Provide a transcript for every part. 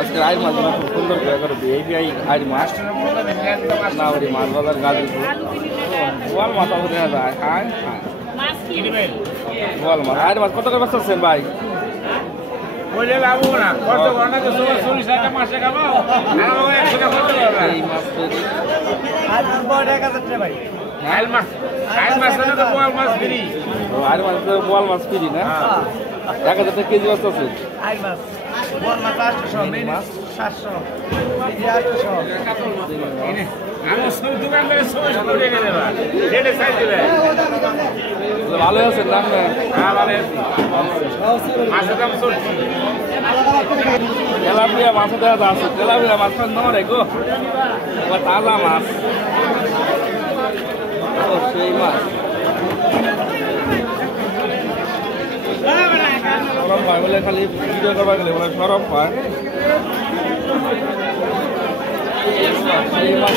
আজকে আইর মাছ খুব সুন্দর করে ভিআইপিআই আইর মাছ নাওরি মাছ বাজার গাজীপুর বোয়াল মাছ আমাদের দেখা যায় হ্যাঁ বোয়াল মাছ আইর মাছ কত করে বেচতেছেন ভাই বলে লাভ না কত ঘন্টা তো 40 টাকা মাসে খাবো আর 100 টাকা কত এই মাছ আর বড় টাকা যাচ্ছে ভাই আইল মাছ না তো বোয়াল মাছ ফ্রি আইর মাছ বোয়াল মাছ ফ্রি না 1000 টাকা কেজি বেচতেছেন আইল মাছ বোয়াল মাছ 800 মেন 700 কেজি 800 এনে আমি সব দোকানদারে 600 করে দেব রেটে সাইজ দিবে ভালো আছেন না হ্যাঁ ভালো আছি মাছের দাম চলছে তেলাপিয়া মাছ দেখা যাচ্ছে তেলাপিয়া মাছ নরে গো তাজা মাছ সেই মাছ সরম পায় বলে খালি ভিডিও করবার গেলে বলে সরম পায় সেই মাছ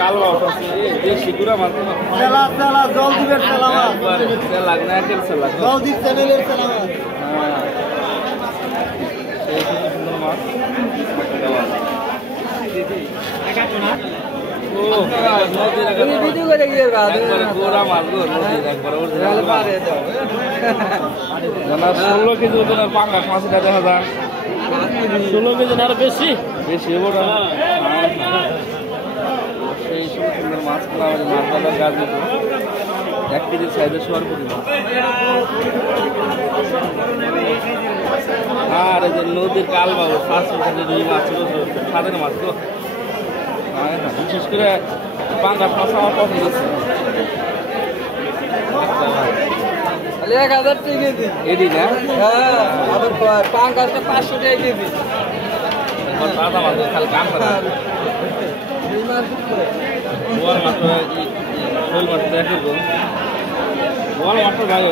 কাল মাছ আছে দেশি গুড়া মাছ জল দিবেন সেলাগ না কেন সেলাগ জল দিক চ্যানেলের চালা হ্যাঁ সেই সুন্দর মাছ ভিডিও করে গিয়ে গোড়া মাছ গো নদীর একবার 16 কেজি ওজনের পাঙ্গাস মাছ এটা দেখা যায় 16 কেজি আরো বেশি বেশি বড় সেই সুন্দর মাছগুলো আমাদের মাছ বাজার গাজীপুর 1 কেজি সাইজের সরপুরি মাছ আর এই যে নদীর কাল বাবু 500 রুই মাছ সাদের মাছ তো বিশেষ করে পাঙ্গাস মাছ আমার পছন্দ হচ্ছে 1000 টাকা কেজি এদিন হ্যাঁ আবার পাঙ্গাসটা 500 টাকা কেজি তাজা মাছ খালি কাম করে বোয়াল মাছ শোল মাছ দেখে বোয়াল মাছটা ভাই